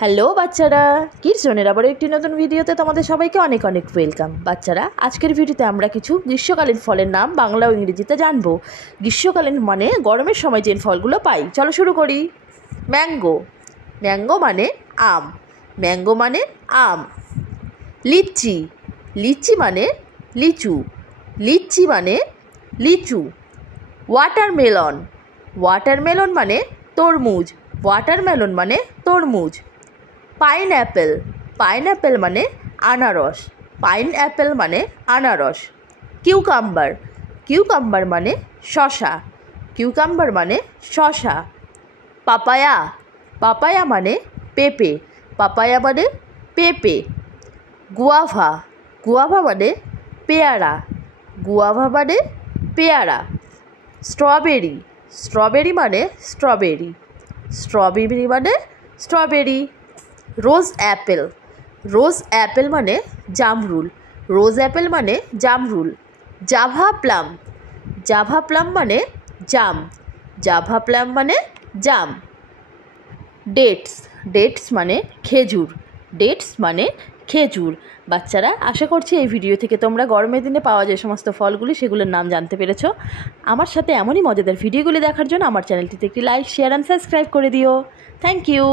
Hello বাচ্চারা, kids জোনের আবার একটি নতুন ভিডিওতে তোমাদের সবাইকে অনেক অনেক ওয়েলকাম। বাচ্চারা, আজকের ভিডিওতে আমরা কিছু গ্রীষ্মকালীন ফলের নাম বাংলা ও ইংরেজিতে জানবো। গ্রীষ্মকালীন মানে গরমের সময় যে ফলগুলো পাই। চলো শুরু করি। ম্যাঙ্গো, ম্যাঙ্গো মানে আম, ম্যাঙ্গো মানে আম। লিচি, লিচি মানে লিচু, লিচি মানে লিচু। ওয়াটারমেলন, ওয়াটারমেলন মানে তরমুজ, ওয়াটারমেলন মানে তরমুজ। পাইনঅ্যাপেল, পাইনঅ্যাপেল মানে আনারস, পাইনঅ্যাপেল মানে আনারস। কিউকাম্বার, কিউকাম্বার মানে শশা, কিউকাম্বার মানে শশা। পাপায়া, পাপায়া মানে পেঁপে, পাপায়া মানে পেঁপে। গুয়াভা, গুয়াভা মানে পেয়ারা, গুয়াভা মানে পেয়ারা। স্ট্রবেরি, স্ট্রবেরি মানে স্ট্রবেরি, স্ট্রবেরি মানে স্ট্রবেরি। রোজ অ্যাপেল, রোজ অ্যাপেল মানে জামরুল, রোজ অ্যাপেল মানে জামরুল। জাভা প্লাম, জাভা প্লাম মানে জাম, জাভা প্লাম মানে জাম। ডেটস, ডেটস মানে খেজুর, ডেটস মানে খেজুর। বাচ্চারা, আশা করছি এই ভিডিও থেকে তোমরা গরমের দিনে পাওয়া যে সমস্ত ফলগুলি সেগুলোর নাম জানতে পেরেছো। আমার সাথে এমনই মজাদার ভিডিওগুলি দেখার জন্য আমার চ্যানেলটিতে একটি লাইক, শেয়ার অ্যান্ড সাবস্ক্রাইব করে দিও। Thank you.